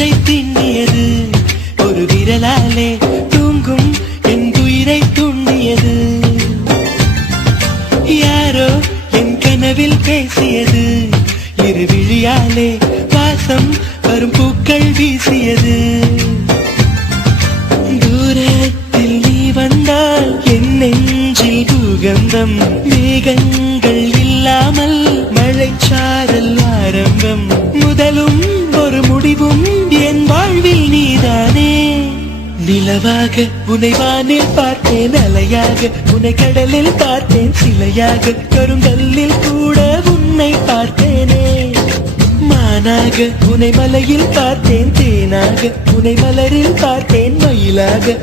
மூச்சை திண்ணியது, ஒரு விரலாலே தூங்கும் என் உயிரை தூண்டியது. யாரோ என் கனவில் பேசியது, இரு விழியாலே வாசம் வரும் பூக்கள் வீசியது. தூரத்தில் நீ வந்தால் என் நெஞ்சில் பூகம்பம், மேகங்கள் இல்லாமல் மழைச்சாரல் ஆரம்பம். முதலும் ஒரு முடிவும் என் வாழ்வில் நீதானே. நிலவாக உன்னை வானில் பார்த்தேன், அலையாக உன்னை கடலில் பார்த்தேன், சிலையாக கருங்கல்லில் கூட உன்னை பார்த்தேனே. மானாக உன்னை மலையில் பார்த்தேன், தேனாக உன்னை மலரில் பார்த்தேன், மயிலாக